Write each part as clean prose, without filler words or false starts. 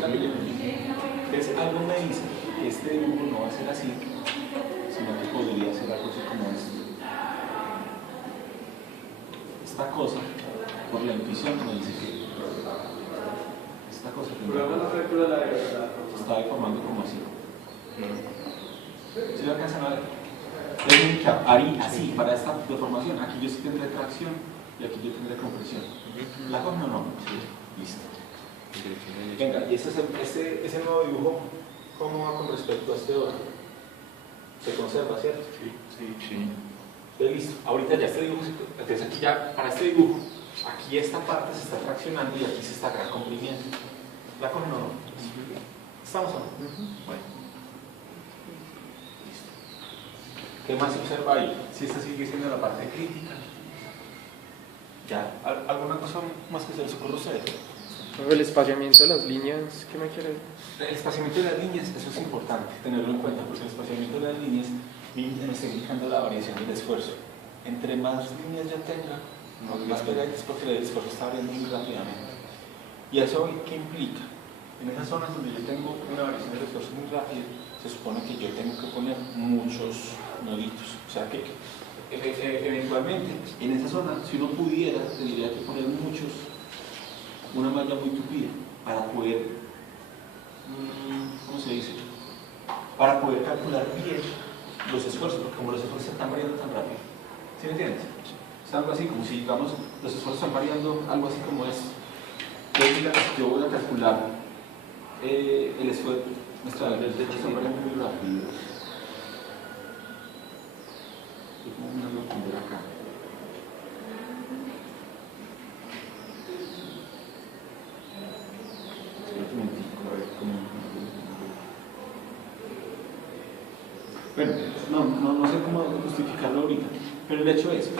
es la que yo dije. Entonces, algo me dice que este dibujo no va a ser así, sino que podría ser algo así como esto. Esta cosa, por la intuición, me dice que esta cosa que se está deformando como así. ¿Sí lo alcanzan a ver? Entonces, haría así, para esta deformación, aquí yo sí tendré tracción y aquí yo tendré compresión. ¿La cogen o no? Sí. Listo. Venga, y ese nuevo dibujo, ¿cómo va con respecto a este otro? Se conserva, ¿cierto? Sí. Entonces, listo. Ahorita ya este dibujo, entonces aquí ya, para este dibujo, aquí esta parte se está traccionando y aquí se está comprimiendo. ¿La cogen o no? ¿Estamos o no? Bueno. Listo. ¿Qué más se observa ahí? Si esta sigue siendo la parte crítica. ¿Ya? ¿Alguna cosa más que se les ocurra a ustedes? El espaciamiento de las líneas, ¿qué me quiere decir? El espaciamiento de las líneas, eso es importante tenerlo en cuenta, porque el espaciamiento de las líneas me está indicando la variación del esfuerzo. Entre más líneas yo tenga, más pegaditas, porque el esfuerzo está variando muy rápidamente. ¿Y eso qué implica? En esas zonas donde yo tengo una variación del esfuerzo muy rápida, se supone que yo tengo que poner muchos noditos. O sea que eventualmente, en esa zona, si uno pudiera, tendría que poner una malla muy tupida para poder, ¿cómo se dice? Para poder calcular bien los esfuerzos, porque como los esfuerzos están variando tan rápido. ¿Sí me entiendes? Es algo así, como si, digamos, los esfuerzos están variando algo así como es. Yo voy a calcular el esfuerzo, los esfuerzos están variando muy rápido. Yo pongo una locura acá. Bueno, no sé cómo justificarlo ahorita, pero el hecho es,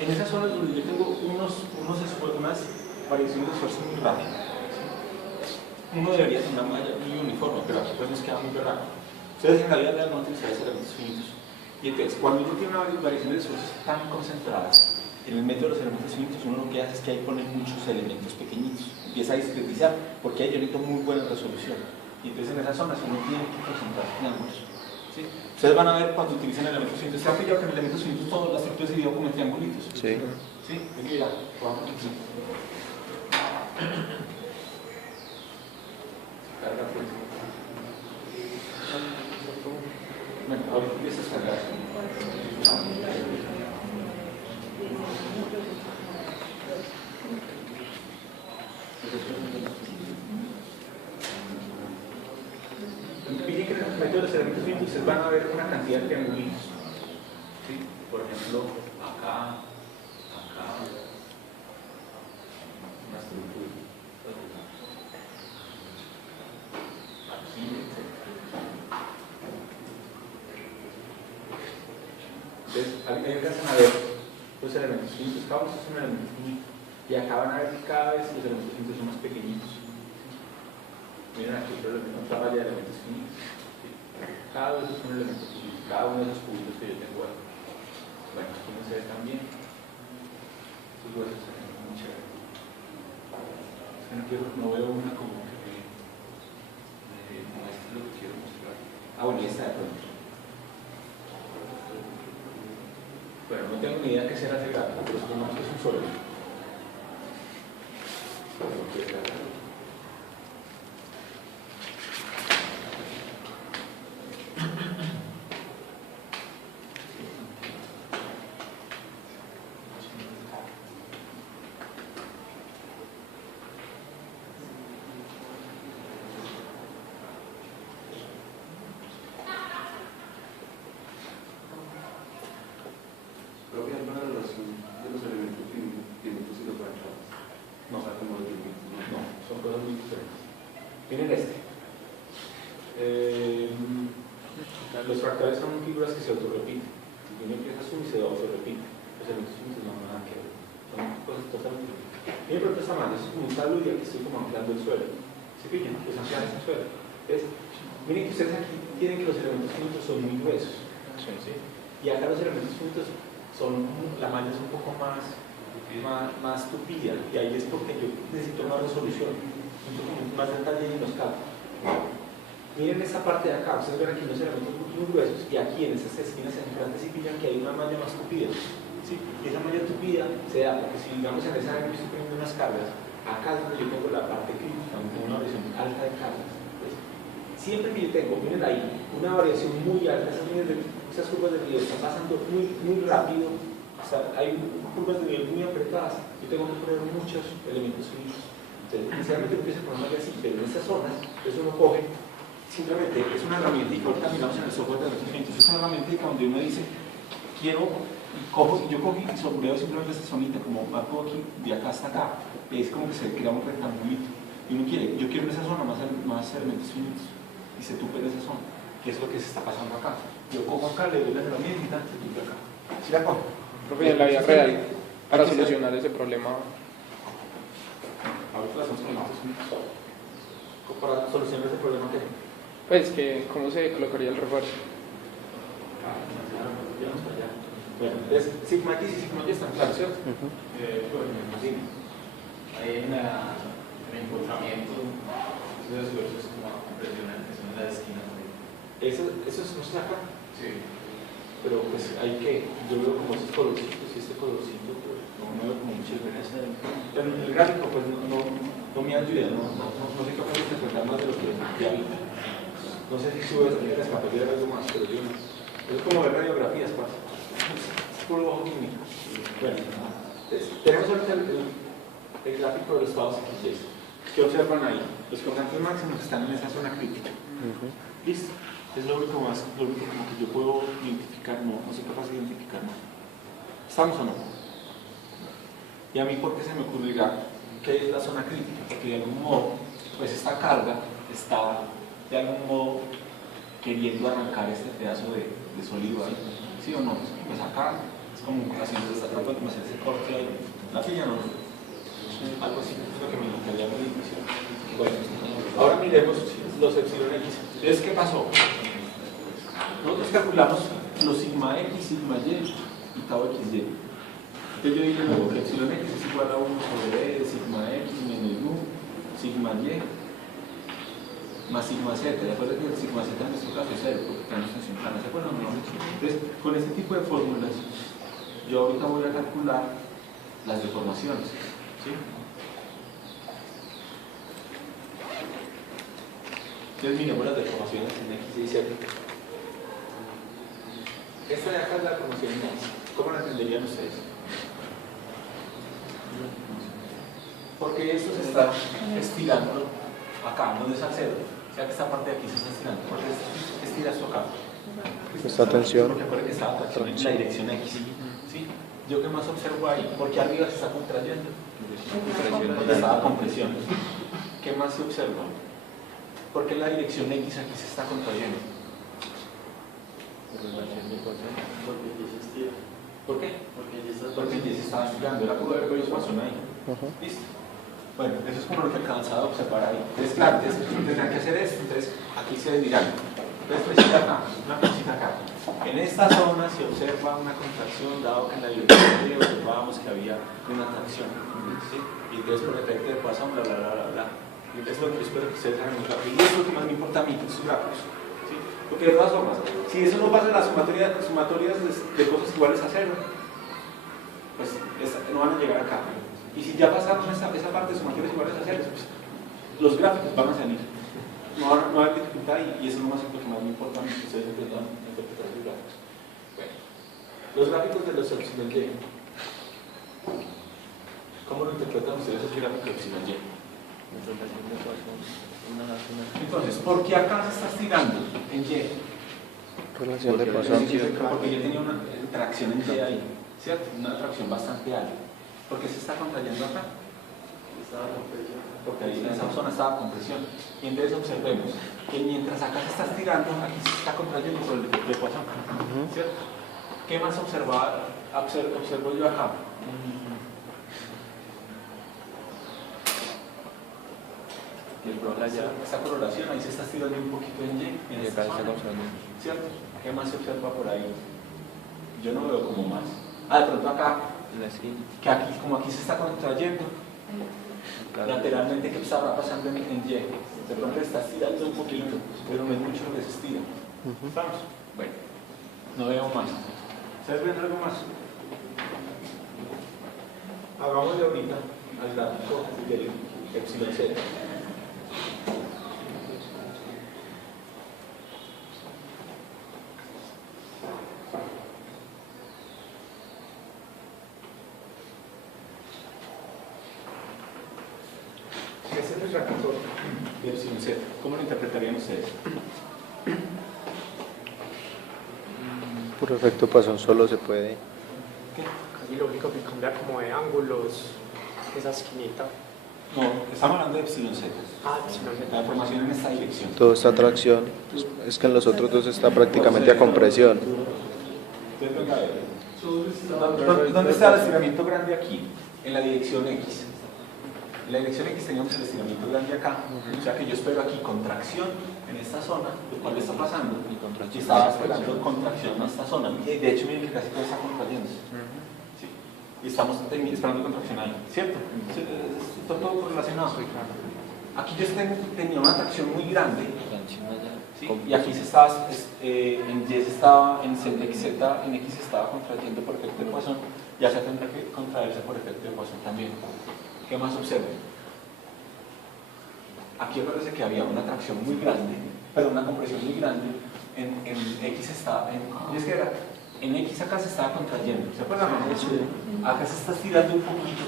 en esas zonas donde yo tengo unas variaciones de esfuerzo muy rápidas, uno debería tener una malla muy uniforme, pero aquí pues nos queda muy berraco. Ustedes en la vida real no utilizan elementos finitos. Y entonces, cuando uno tiene una variación de esfuerzos tan concentradas, en el método de los elementos finitos, uno lo que hace es que ahí pone muchos elementos pequeñitos, empieza a discretizar, porque ahí yo necesito muy buena resolución. Y entonces en esas zonas uno tiene que concentrar triángulos. ¿Sí? Ustedes van a ver cuando utilizan elementos finitos. ¿Se han fijado que en elementos finitos todas las estructuras se dividen como en triangulitos? Sí. ¿Sí? Aquí ya, vamos aquí. Carga pues. Bueno, ahora empieza a cargar. Miren que en el método de los elementos finitos ustedes van a ver una cantidad de triangulitos. ¿Sí? Por ejemplo, acá, una estructura. Aquí, etc. Entonces, ahí empiezan a ver los elementos finitos, cada uno es un elemento finito. Y acá van a ver que cada vez los elementos finitos son más pequeñitos. Miren aquí otra raya de elementos finitos. Cada uno es un elemento finito, cada uno de esos cubitos que yo tengo aquí. Bueno, aquí no se ve también. Estos huesos se ven muy chéveres. Es que no veo una como que me muestre lo que quiero mostrar. Ah, bueno, y esta de pronto. Bueno, no tengo ni idea qué será ese gráfico, pero supongamos que es un sólido. Creo que hay una relación de los elementos finitos y los fractales. No, O sea, como los finitos. no, son cosas muy diferentes. Miren este. Los fractales son figuras que se autorrepiten. Si uno empieza uno y se autorrepite. Los elementos finitos no nada que ver. Son cosas totalmente diferentes. Miren, pero esta mano, es como un talud y aquí estoy como anclando el suelo. ¿Se fijan? Pues anclan el suelo. Entonces, miren que ustedes aquí tienen que los elementos finitos son muy gruesos. ¿Sí? Y acá los elementos finitos la malla es un poco más tupida, y ahí es porque yo necesito más resolución. más detalle en los cálculos. Miren esta parte de acá, ustedes ven aquí unos elementos muy gruesos y aquí en estas esquinas entrantes y pillan que hay una malla más tupida. ¿Sí? Y esa malla tupida se da porque si digamos en esa área yo estoy poniendo unas cargas, acá es donde yo tengo la parte crítica, donde tengo una variación alta de cargas. ¿Ves? Siempre que yo tengo, miren ahí, una variación muy alta, esas curvas de nivel están pasando muy rápido, o sea, hay curvas de nivel muy apretadas, yo tengo que poner muchos elementos finitos. Entonces, inicialmente empieza con una malla así, pero en estas zonas, eso uno coge. Simplemente es una herramienta y ahorita miramos en el software de registro. Es una herramienta donde uno dice, quiero, yo cojo y sobreo simplemente esta zonita, como marco aquí, de acá hasta acá, es como que se crea un rectangulito. Y uno quiere, yo quiero en esa zona más elementos finitos, y se tupe en esa zona, que es lo que se está pasando acá. Yo cojo acá, le doy la herramienta y se tupe acá. ¿Sí la cojo? Profe, en la vida real, para solucionar ese problema, ahorita las elementos finitos. Para solucionar ese problema, ¿qué? pues que cómo se colocaría el refuerzo. Bueno, entonces sigma X y sigma Y están claros, ¿cierto? Ahí en el encontramiento de los esfuerzos como a compresión que son en la esquina. Eso no se saca, Sí. pero pues hay que, yo veo como esos colorcitos y este colorcito, pues no veo como mucha diferencia. El gráfico pues no me ayuda, no soy capaz de interpretar más de lo que ya vi. No sé si subes a la escapatoria de algo más, pero yo no. Es como ver radiografías, pues. Es puro ojo químico. Bueno, entonces, tenemos ahorita el gráfico de los estados X. ¿Qué observan ahí? Los causantes máximos están en esa zona crítica. ¿Listo? Es lo único como que yo puedo identificar, no soy capaz de identificar más. ¿Estamos o no? Y a mí, ¿por qué se me ocurrirá qué es la zona crítica? Porque de algún modo, pues esta carga está de algún modo queriendo arrancar este pedazo de sólido ahí, ¿sí o no? Pues acá es como haciendo esta trampa, como hacer ese corte ahí, la pilla no, algo así, es lo que me gustaría ver. Bueno, ahora miremos los epsilon X. Entonces, ¿qué pasó? Nosotros calculamos los sigma X, sigma Y y tau XY. Entonces yo digo luego que epsilon X es igual a 1 sobre E de sigma X menos nu, sigma Y más sigma z, de acuerdo que el sigma z en nuestro caso es 0, porque tenemos tensión plana, ¿se acuerdan? Entonces, con este tipo de fórmulas, yo ahorita voy a calcular las deformaciones, ¿sí? Entonces, miremos las deformaciones en X y Z. Esta de acá es la deformación en X. ¿Cómo la entenderían ustedes? Porque esto se está estirando acá, donde está el cero. O sea que esta parte de aquí se está estirando. ¿Por qué estira esto acá? Esta tensión. Porque acuérdense que estaba tracción en la dirección X. ¿Sí? ¿Yo qué más observo ahí? Porque arriba se está contrayendo. Porque estaba compresión. ¿Qué más se observa? Porque la dirección X aquí se está contrayendo. ¿Por qué? Porque el Y se estaba estirando. Era puro ver que ellos pasaron ahí. ¿Listo? Bueno, eso es como lo que alcanzado a observar ahí. Entonces, claro, tendrán que hacer esto. Entonces, aquí se dirán. Entonces, pues acá, una cosita acá. En esta zona se observa una contracción, dado que en la dirección Y observábamos que había una tracción. ¿Sí? Y entonces, por efecto de Poisson, bla, bla, bla, bla, bla. Y es lo que yo espero que ustedes hagan muy rápido. Y eso es lo que más me importa a mí, que sus gráficos. ¿Sí? Porque de todas formas, si eso no pasa en las sumatorias de cosas iguales a cero, pues no van a llegar acá. Y si ya pasaron esa parte de sumatorias iguales a cero, pues los gráficos van a salir. No va a haber dificultad y eso no es lo que más me importa a mí, que ustedes aprendan a interpretar los gráficos. Bueno, los gráficos de los epsilon Y. ¿Cómo lo interpretan ustedes el gráfico de epsilon Y? Entonces, ¿por qué acá se está estirando en Y? Relación de Poisson. Porque yo tenía una tracción en Y ahí, ¿cierto? Una tracción bastante alta. ¿Por qué se está contrayendo acá? Porque ahí en esa zona estaba compresión. Y entonces observemos que mientras acá se está estirando, aquí se está contrayendo por el efecto de Poisson. ¿Cierto? ¿Qué más observo yo acá? Esta coloración, ahí se está estirando un poquito en Y, en esta zona, ¿cierto? ¿Qué más se observa por ahí? Yo no veo como más. De pronto acá, que aquí, como aquí se está contrayendo, Lateralmente, ¿qué estará pasando en Y? De pronto está estirando un poquito, pero no es mucho lo que se estira. ¿Estamos? Bueno, no veo más. ¿Ustedes ven algo más? Hagámosle ahorita al gráfico del epsilon z. Ese es el gráfico de epsilon z. ¿Cómo lo interpretarían ustedes? Por efecto Poisson solo se puede. Casi lógico que cambia como de ángulos esa esquinita. No, estamos hablando de epsilon z. Epsilon z. La formación en esta dirección. Todo está a tracción. Es que en los otros dos está prácticamente a compresión. Entonces, venga a ver. ¿Dónde está el estiramiento grande aquí? En la dirección X. En la dirección X teníamos el estiramiento grande acá. O sea que yo espero aquí contracción en esta zona, lo cual está pasando. Y estaba esperando contracción en esta zona. Y de hecho, miren que casi todo está contrayéndose. Sí. Y estamos esperando contracción ahí. ¿Cierto? Está todo correlacionado. Aquí yo tenía una tracción muy grande. ¿Sí? Y aquí se estaba, en Y se estaba, en X se estaba contrayendo por efecto de Poisson. Ya se tendrá que contraerse por efecto de Poisson también. ¿Qué más observen? Aquí parece que había una tracción muy grande, pero una compresión muy grande. En X estaba, en X acá se estaba contrayendo. ¿Se acuerdan? Acá se está estirando un poquito.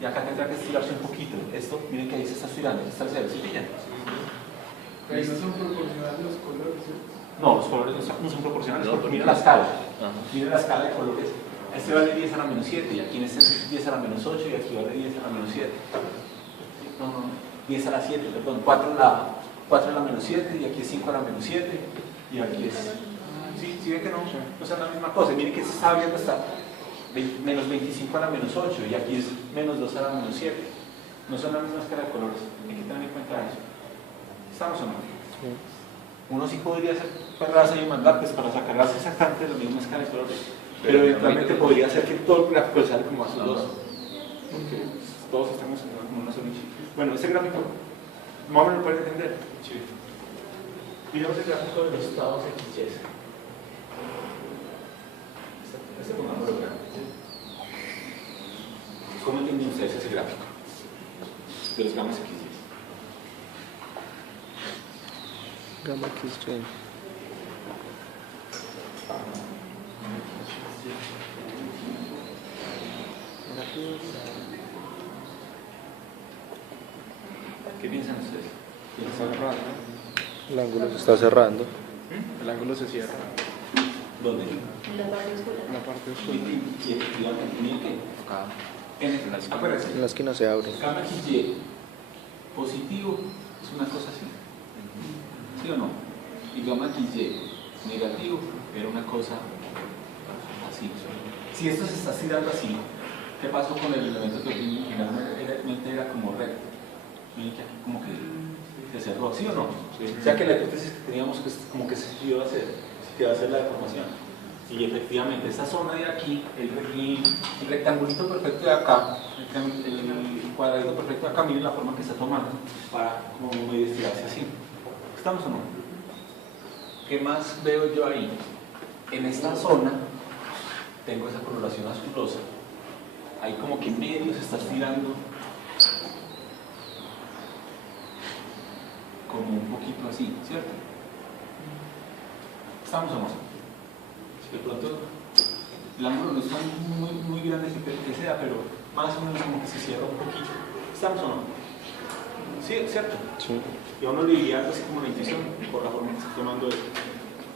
Y acá tendrá que estirarse un poquito. Esto, miren que ahí se está estirando. Está el cero, ¿sí pillan? Pero no son proporcionales los colores. No, los colores no son proporcionales, porque miren la escala. Miren la escala de colores. Este vale 10 a la menos 7, y aquí en este es 10 a la menos 8, y aquí vale 10 a la menos 7. No, 10 a la 7, perdón, 4 a la menos 7, y aquí es 5 a la menos 7, y aquí es... ¿Sí ven que no son la misma cosa? Miren que se está viendo hasta menos 25 a la menos 8, y aquí es menos 2 a la menos 7. No son la misma escala de colores, hay que tener en cuenta eso. ¿Estamos o no? Sí. Uno sí podría hacer perras y mandar pues para sacarlas exactamente de la misma escala de colores, pero eventualmente podría ser que todo el gráfico sale como a sus dos, porque todos estamos en una sola. Bueno, este gráfico, más o menos lo pueden entender. Sí. Miremos el gráfico de los estados XY. Este pongámoslo acá. ¿Cómo entienden ustedes ese gráfico de los gamas XY? Gamma XY. ¿Qué piensan ustedes? Está cerrando. El ángulo se está cerrando. El ángulo se cierra. ¿Dónde? En la parte oscura. En la parte oscura. Miren que acuérdense, En la esquina se abre. gamma XY positivo es una cosa así, ¿sí o no? Y gamma XY negativo era una cosa así. Si esto se está estirando así, ¿qué pasó con el elemento que finalmente era como recto? Miren que aquí como que se cerró, ¿sí o no? Sí. O sea que la hipótesis que teníamos que como que se iba a hacer la deformación. Y efectivamente, esta zona de aquí, el rectangulito perfecto de acá, el cuadradito perfecto de acá, miren la forma que está tomando para como medio estirarse así. ¿Estamos o no? ¿Qué más veo yo ahí? En esta zona tengo esa coloración azulosa. Ahí como que medio se está estirando como un poquito así, ¿cierto? ¿Estamos o no? De pronto el ángulo no es tan muy grande que sea, pero más o menos como que se cierra un poquito. ¿Estamos o no? Sí, ¿cierto? Sí. Y a uno le diría algo así como la intuición, por la forma que está tomando esto.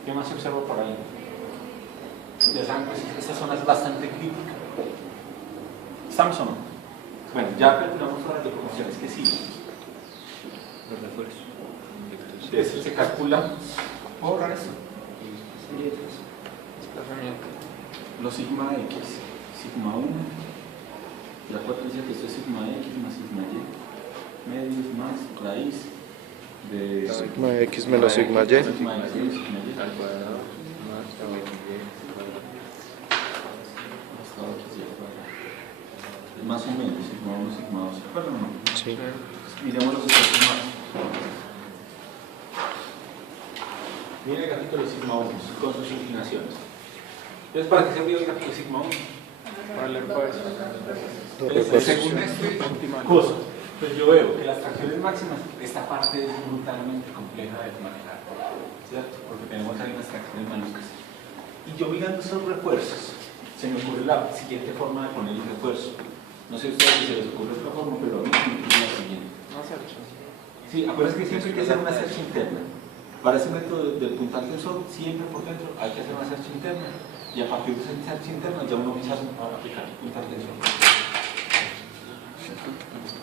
¿Qué más se observa por ahí? Ya saben, pues esta zona es bastante crítica. ¿Estamos o no? Bueno, ya calculamos las deformaciones que siguen. Los refuerzos. Entonces se calcula. ¿Puedo borrar esto? Desplazamiento. Los sigma x, sigma 1, la 4 dice que esto es sigma x más sigma y, medios más raíz de Sigma X menos sigma Y. sigma x menos sigma y Al cuadrado más tau y al cuadrado. más o menos, sigma 1, sigma 2, ¿se acuerdan o no? Sí. Miremos los esfuerzos más. Miren el gráfico de sigma 1 con sus inclinaciones. Entonces, ¿para qué sirvió el gráfico de sigma 1? Para leer pues. Según este cosa, pues yo veo que las tracciones máximas, esta parte es brutalmente compleja de manejar, ¿cierto? Porque tenemos ahí unas tracciones malucas. Y yo mirando esos refuerzos, se me ocurre la siguiente forma de poner el refuerzo. No sé ustedes si se les ocurre otra forma, pero a mí se me ocurre la siguiente. Sí, acuérdense que siempre hay que hacer una search interna. Para ese método del puntal tensor, siempre por dentro hay que hacer una search interna. Y a partir de esa search interna ya uno empieza a aplicar el puntal tensor.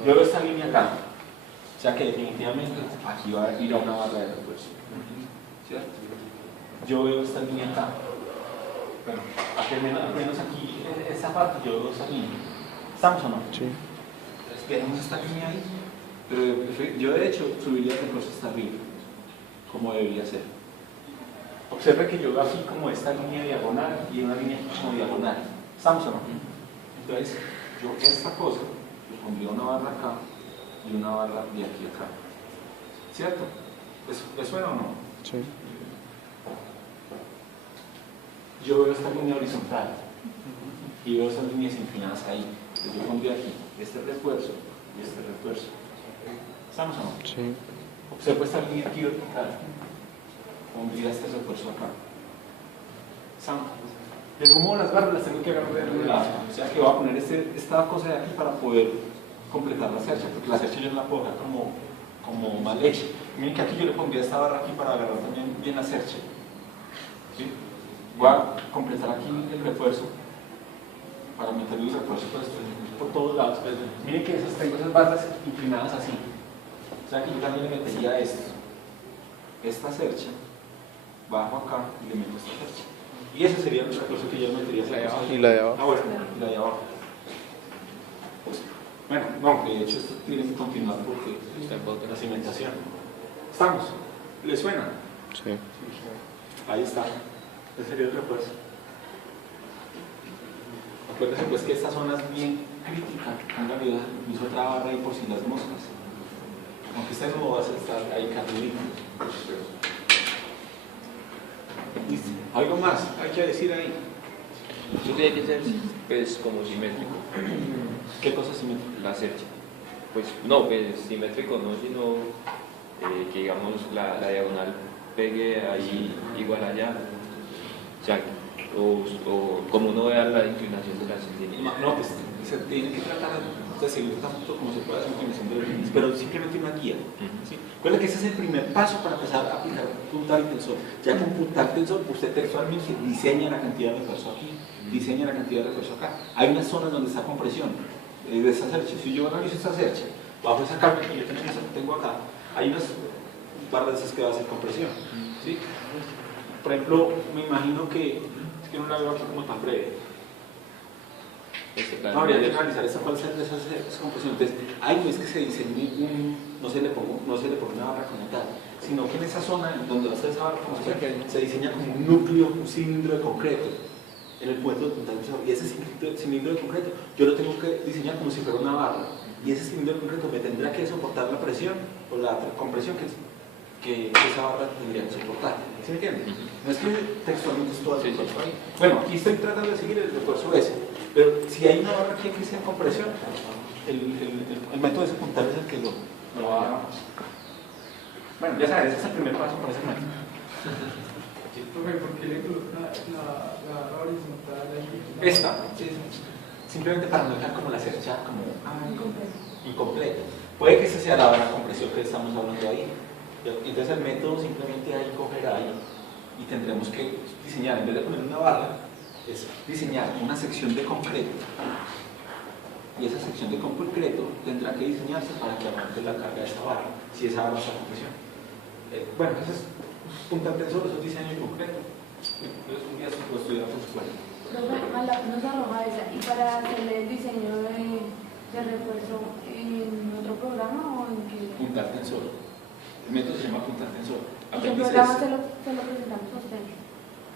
Yo veo esta línea acá. O sea que definitivamente aquí va a ir a una barra de refuerzo. ¿Cierto? Yo veo esta línea acá. Bueno, al menos aquí, esta parte, yo veo esta línea. ¿Estamos o no? Sí. Entonces, tenemos esta línea ahí. Pero yo de hecho subiría el refuerzo hasta arriba, como debería ser. Observe que yo veo aquí como esta línea diagonal y una línea como diagonal. ¿Estamos o no? Entonces, yo esta cosa, le pondría una barra acá y una barra de aquí a acá. ¿Cierto? ¿Les suena o no? Sí. Yo veo esta línea horizontal y veo esas líneas inclinadas ahí. Entonces yo pondría aquí este refuerzo y este refuerzo. ¿Estamos o no? Sí. Observo esta línea aquí vertical. Pondría este refuerzo acá. ¿Estamos? De algún modo las barras las tengo que agarrar de algún lado. O sea que voy a poner esta cosa de aquí para poder completar la cercha, porque la cercha yo no la puedo dejar como mal hecha. Miren que aquí yo le pondría esta barra aquí para agarrar también bien la cercha. ¿Sí? Voy a completar aquí el refuerzo para meter el refuerzo por todos lados. Pues, miren que tengo esas barras inclinadas así. O sea que yo también le metería esta cercha, bajo acá y le meto esta cercha. Y ese sería el refuerzo que yo metería. La de abajo. Y la de abajo. Ah, bueno, y la de abajo. Bueno, no, de hecho esto tiene que continuar porque está en la cimentación. ¿Estamos? ¿Le suena? Sí. Ahí está. Ese sería el refuerzo. Acuérdense pues que esta zona es bien crítica. Póngale incluso otra barra ahí por si las moscas. Aunque esta no va a estar ahí carnudito. ¿Listo? ¿Algo más hay que decir ahí? Eso tiene que ser pues como simétrico, ¿Qué cosa simétrica? la cercha. Pues no, pues simétrico no, sino que digamos la diagonal pegue ahí igual allá. O sea, o como uno vea la inclinación de las líneas. No, pues se tiene que tratar de seguir tanto como se pueda la inclinación de las líneas, pero simplemente una guía. ¿Sí? Recuerda que ese es el primer paso para empezar a aplicar puntal tensor. Ya con puntal tensor, usted textualmente diseña la cantidad de refuerzo aquí, diseña la cantidad de refuerzo acá. Hay unas zonas donde está compresión de esa cercha. Si yo analizo esta cercha, bajo esa carga que yo tengo acá, hay unas barras de esas que va a hacer compresión. ¿Sí? Por ejemplo, me imagino que es que no la veo aquí como tan breve. No habría que analizar esa compresión. Entonces, ahí no es que se diseñe no se le ponga una barra como tal, sino que en esa zona donde va a estar esa barra se diseña como un núcleo, un cilindro de concreto en el puerto de puntal tensor. Y ese cilindro de concreto yo lo tengo que diseñar como si fuera una barra. Y ese cilindro de concreto me tendrá que soportar la presión o la compresión que esa barra tendría que soportar. ¿Sí me entienden? No es que textualmente es todo el refuerzo ahí. Bueno, aquí estoy tratando de seguir el refuerzo ese, pero si hay una barra aquí que sea en compresión, el método de ese puntal es el que lo va a... Bueno, ya sabes, ese es el primer paso para ese método. ¿Por qué le coloca la barra horizontal ahí? Esta, simplemente para no dejar como la cercha como incompleta. Puede que esa sea la barra de compresión que estamos hablando ahí. Entonces el método simplemente ahí cogerá ahí y tendremos que diseñar, en vez de poner una barra, es diseñar una sección de concreto. Y esa sección de concreto tendrá que diseñarse para que aguante la carga de esa barra, si esa barra está en compresión. Bueno, entonces, puntal tensor, eso es diseño en concreto. Entonces un día se puede estudiar por su cuenta. Nos arroja esa. ¿Y para hacerle el diseño de refuerzo en otro programa o en qué? Puntal tensor. El método se llama puntal tensor. ¿Qué programa se lo presentamos a usted?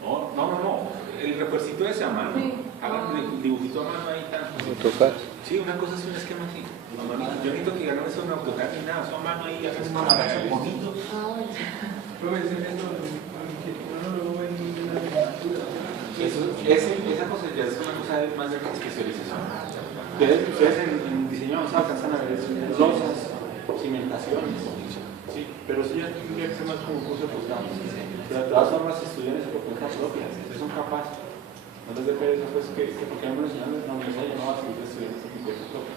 No. El refuercito ese a mano. Sí. Hagan el dibujito a mano ahí tan. AutoCAD. Sí, una cosa así, un esquema así. Yo necesito que hagan eso en AutoCAD ni nada, son mano ahí, hacen un mamarracho bonito. Ah, bueno. Profesor, esto que uno lo ve en la literatura. Esa cosa ya es una cosa más de especialización. Ustedes en diseño avanzado alcanzan a ver losas, cimentaciones, sí, pero eso ya tendría que ser más como un curso de posgrado. Pero de todas formas estudian eso por cuenta propia, ustedes son capaces. No les dé pereza, pues, que porque no me lo enseñan en la universidad, yo no voy a seguir estudiando por mi cuenta propia.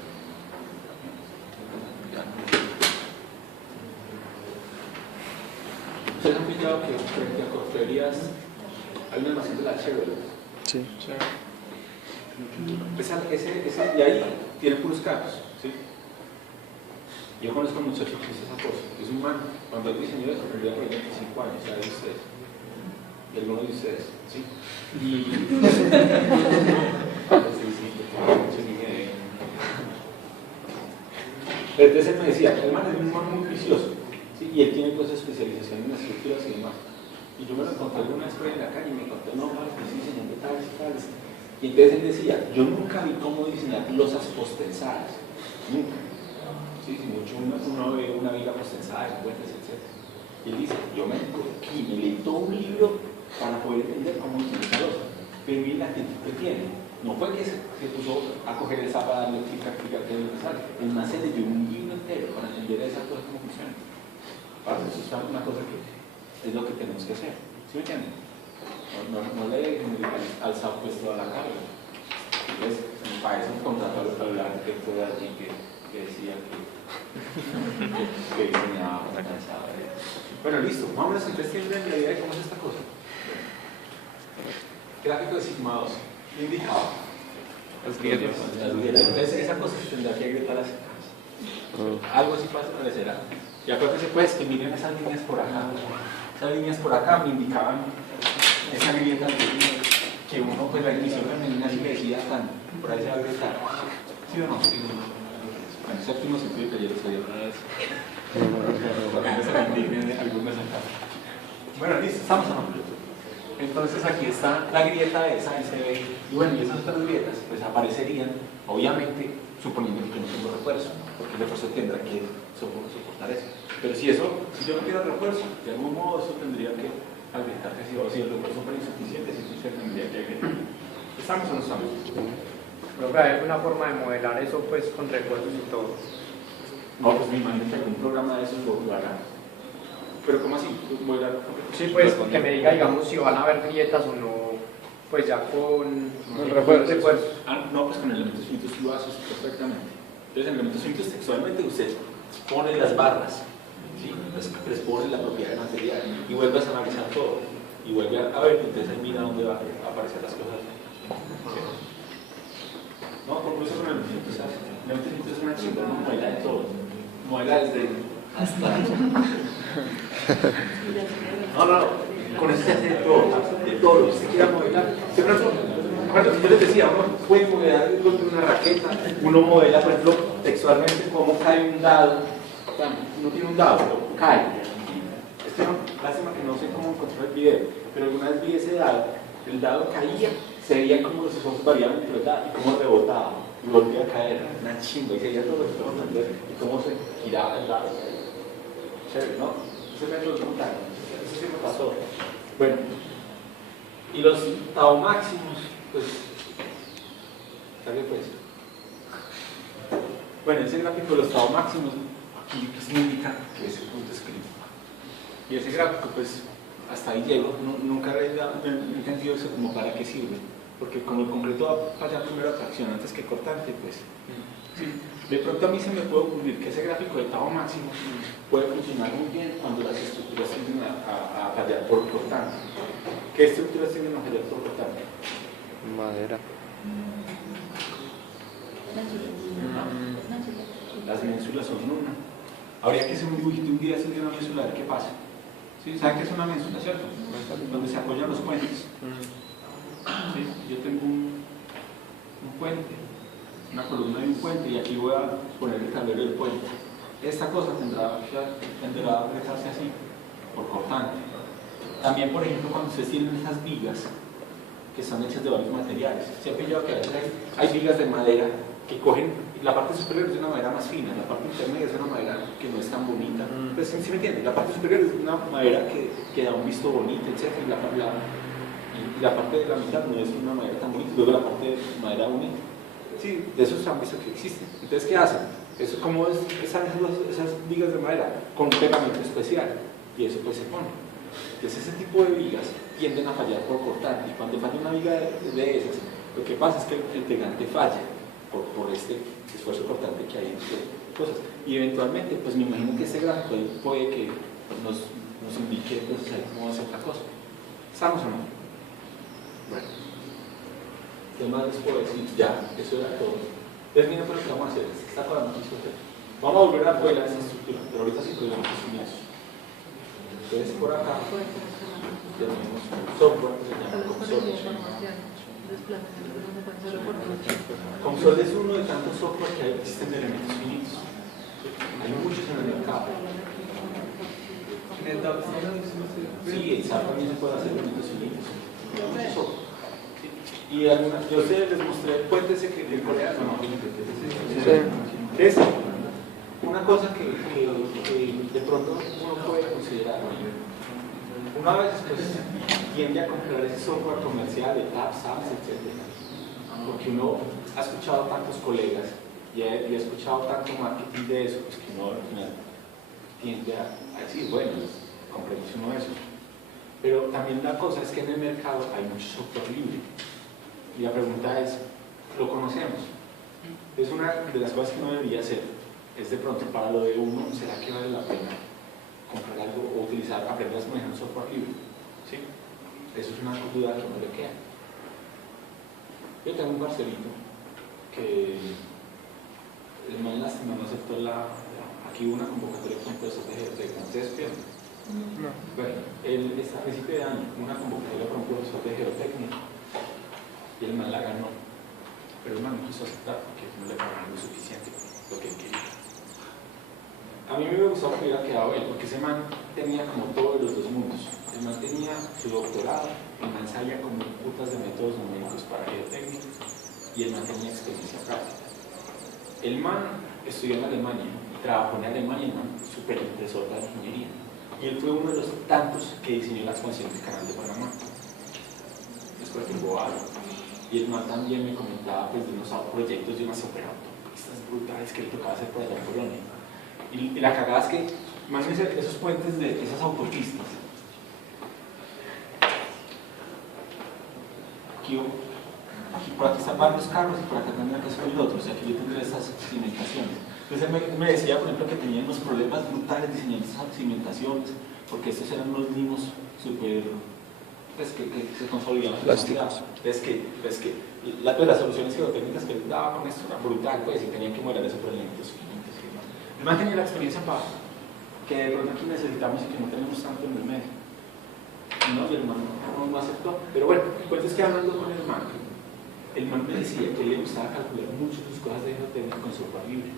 Ustedes han pillado que frente a costelerías hay una almacén de la Chevrolet. Sí. Y ahí tiene puros carros, ¿sí? Yo conozco a un muchacho que hizo esa cosa, es un man, cuando él diseñó eso, tendría por ahí 25 años, ya de ustedes, y algunos de ustedes, ¿sí? Y... Entonces él me decía, el man es un man muy vicioso, ¿sí? Y él tiene pues especialización en estructuras y demás. Y yo me lo encontré alguna vez por ahí en la calle y me conté, no, vale, que estoy diseñando tales y tales. Y entonces él decía, yo nunca vi cómo diseñar losas postensadas, nunca. Sí, si mucho uno ve una viga postensada, encuentras, etc. Y él dice, yo me aquí, me leí todo un libro para poder entender cómo diseñar esa losa. Pero mira la actitud que tiene. No fue que se puso a coger el sapo a darle clic, de lo que sale. El más se leyó un libro entero para entender esa cosa cómo funciona. Para eso es una cosa que es lo que tenemos que hacer. ¿Sí me entienden? No le al sapo pues toda la carga. Entonces, para eso contrató al arquitecto de allí que decía que diseñaba una cansada. Bueno, listo. Vámonos entonces tienen la idea de cómo es esta cosa. Gráfico de sigma 2. Indicado. Las grietas. Entonces esa cosa se tendrá que agrietar así. Algo así parecerá. Y acuérdense pues que miren esas líneas por acá. Esas líneas por acá me indicaban esa grieta que uno pues la inició femenina y le decía tan por ahí se va a agrietar. ¿Sí o no? Sí. En séptimo sentido que ayer estudié una vez. Bueno, listo, estamos a nombre. Entonces aquí está la grieta esa, se ve, y bueno, y esas otras grietas pues aparecerían, obviamente, suponiendo que no tengo refuerzo, porque el refuerzo tendrá que soportar eso. Pero si yo no quiero refuerzo, de algún modo eso tendría que agrietarse, si el refuerzo fuera insuficiente, si se tendría que agrietar. ¿Estamos o no estamos? Pero hay alguna forma de modelar eso pues con recuerdos y todo. No, pues me imagino que algún programa de esos lo hará. Pero ¿cómo así? Sí, pues que me diga, digamos, si van a haber grietas o no, pues ya con el refuerzo. No, pues con elementos finitos lo haces perfectamente. Entonces, en elementos finitos textualmente usted pone las barras, ¿sí? Les pone la propiedad del material y vuelves a analizar todo. Y vuelve a ver, entonces ahí mira dónde van a aparecer las cosas. ¿Sí? No, por eso con elementos finitos, ¿sabes? Elementos finitos es una chingada, no modela de todo. Modela desde hasta... No, con eso se hace de todo, lo que usted quiera modelar. Yo les decía, uno puede modelar una raqueta, uno modela, por ejemplo, textualmente cómo cae un dado. No tiene un dado, pero cae. Lástima que no sé cómo encontrar el video, pero alguna vez vi ese dado, el dado caía, se veía como los ojos variaban dentro del dado y cómo rebotaba y volvía a caer, una chimba, y se veía todo lo que estaba entender y cómo se giraba el dado. Chévere, ¿no? Ese método es brutal, eso sí me pasó. Bueno, y los tau máximos, pues, ¿sabe pues? Bueno, ese gráfico de los tau máximos, aquí pues, me indica que ese punto es crítico. Y ese gráfico, pues, hasta ahí llego, nunca he entendido eso como para qué sirve, porque como el concreto va a fallar primero a tracción antes que cortante, pues, sí. De pronto a mí se me puede ocurrir que ese gráfico de tau máximo puede funcionar muy bien cuando las estructuras tienden a fallar por cortante. ¿Qué estructuras tienden a fallar por cortante? Madera. Las ménsulas son una. Habría que hacer un dibujito un día de una ménsula a ver qué pasa. ¿Sí? ¿Saben qué es una ménsula, cierto? Donde se apoyan los puentes. ¿Sí? Yo tengo un puente, una columna de un puente, y aquí voy a poner el tablero del puente. Esta cosa tenderá a apretarse así, por cortante. También, por ejemplo, cuando ustedes tienen esas vigas que son hechas de varios materiales, se ha pillado que a veces hay vigas de madera que cogen, la parte superior es de una madera más fina, la parte intermedia es una madera que no es tan bonita. Pues, ¿sí me entiendes? La parte superior es una madera que da un visto bonito, etc. Y la parte de la mitad no es una madera tan bonita, luego la parte de madera única. Sí, de esos han visto que existen. Entonces, ¿qué hacen? Eso como es, esas vigas de madera con un pegamento especial, y eso pues se pone. Entonces, ese tipo de vigas tienden a fallar por cortar, y cuando falla una viga de esas, lo que pasa es que el pegante falla por este esfuerzo cortante que hay entre cosas. Y eventualmente, pues me imagino que este gráfico puede que nos indique entonces ahí cómo hacer otra cosa. ¿Estamos o no? Bueno. ¿Qué más les puedo decir? Ya, eso era todo. Entonces, miren por lo que vamos a hacer. Está con la noticia. Vamos a volver a apoyar esa estructura, pero ahorita sí podemos asumir eso. Entonces, por acá tenemos software que se llama Comsol. Comsol es uno de tantos software que existen de elementos finitos. Hay muchos en el mercado. Sí, exacto, también se puede hacer elementos finitos. Muchos software. Y yo les mostré el puente ese de Corea, no, es una cosa que de pronto uno puede considerar. Una vez pues, tiende a comprar ese software comercial de tabs, apps, etc. Porque uno ha escuchado tantos colegas y ha escuchado tanto marketing de eso, pues que uno al final tiende a decir, bueno, compremos uno de esos. Pero también la cosa es que en el mercado hay mucho software libre. Y la pregunta es, ¿lo conocemos? Es una de las cosas que uno debería hacer. Es de pronto para lo de uno, ¿será que vale la pena comprar algo o utilizar, aprender a manejar un software libre? ¿Sí? Eso es una duda que no le queda. Yo tengo un parcelito que el man lástima no aceptó aquí hubo una convocatoria con empresas de ¿ustedes pierden? No. Bueno, a principio de año, una convocatoria con un profesor de geotecnia y el man la ganó, pero el man no quiso aceptar porque no le pagaron lo suficiente lo que él quería. A mí me hubiera gustado que hubiera quedado él, porque ese man tenía como todos los dos mundos. El man tenía su doctorado, el man sabía como putas de métodos numéricos para geotecnia y el man tenía experiencia práctica. El man estudió en Alemania, trabajó en Alemania, el man súper impresor de la ingeniería, y él fue uno de los tantos que diseñó la expansión del canal de Panamá. Después tuvo algo. Y el man también me comentaba pues, de unos proyectos de unas superautopistas brutales que le tocaba hacer por allá en Polonia. Y la cagada es que, imagínense esos puentes de esas autopistas. Aquí por aquí van los carros y por acá también acá son los otros. Y aquí yo tendré estas cimentaciones. Entonces él me decía, por ejemplo, que tenían unos problemas brutales diseñando esas cimentaciones, porque estos eran unos limos súper... pues que se consolidaban plásticos. Entonces que las soluciones geotécnicas que él daba con esto era brutal, pues, y tenían que modelar eso por elementos finitos. El man tenía la experiencia para que de pronto aquí necesitamos y que no tenemos tanto en el medio. No, y el man no aceptó. Pero bueno, pues es que hablando con el man me decía que le gustaba calcular mucho sus cosas de geotécnica con software libre.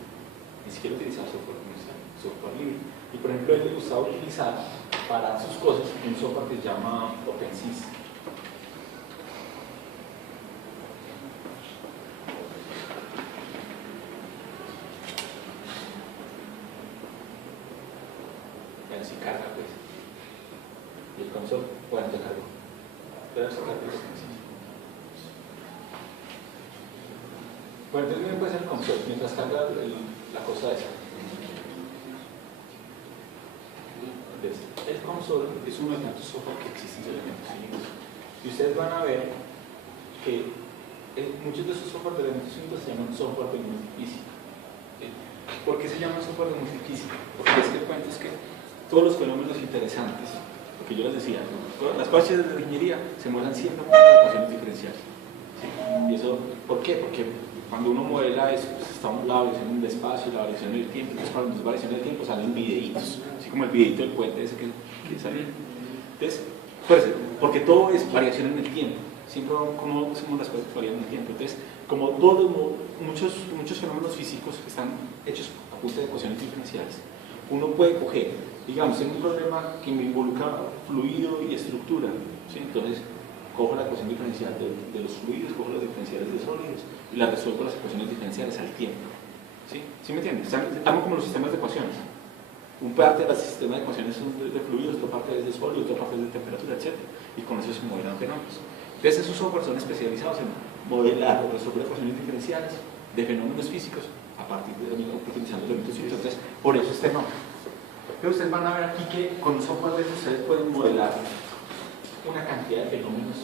Ni siquiera utilizaba software comercial, software libre. Y por ejemplo, a él le gustaba utilizar para sus cosas un software que se llama OpenSys. Bueno, si carga, pues. Y el console, bueno, te cargo. Pero se carga OpenSys. Bueno, entonces miren pues el console, mientras carga la cosa esa. El console es uno de tantos software que existen en elementos finitos. Y ustedes van a ver que muchos de esos software de elementos finitos se llaman software de multiplísima. ¿Por qué se llaman software de multiplísima? Porque es que el cuento es que todos los fenómenos interesantes, lo que yo les decía, las cosas de la ingeniería se muestran siempre con ecuaciones diferenciales. ¿Sí? ¿Y eso por qué? Porque cuando uno modela eso, pues está la variación del espacio, la variación del tiempo. Entonces, cuando es variación del tiempo salen videitos, así como el videito del puente ese que salió. Entonces, porque todo es variación en el tiempo. Siempre como hacemos las cosas que varían en el tiempo. Entonces, como muchos fenómenos físicos están hechos a punta de ecuaciones diferenciales, uno puede coger, digamos, en un problema que me involucra fluido y estructura, ¿sí? Entonces, cojo la ecuación diferencial de los fluidos, cojo las diferenciales de sólidos y las resuelvo las ecuaciones diferenciales al tiempo. ¿Sí? ¿Sí me entiendes? Hago como los sistemas de ecuaciones. Un parte del sistema de ecuaciones son de fluidos, otra parte es de sólidos, otra parte es de temperatura, etc. Y con eso se modelan fenómenos. Entonces esos software son especializados en modelar o resolver ecuaciones diferenciales de fenómenos físicos a partir de utilizando elementos físicos. Entonces, por eso este nombre. Pero ustedes van a ver aquí que con un software de eso ustedes pueden modelar una cantidad de fenómenos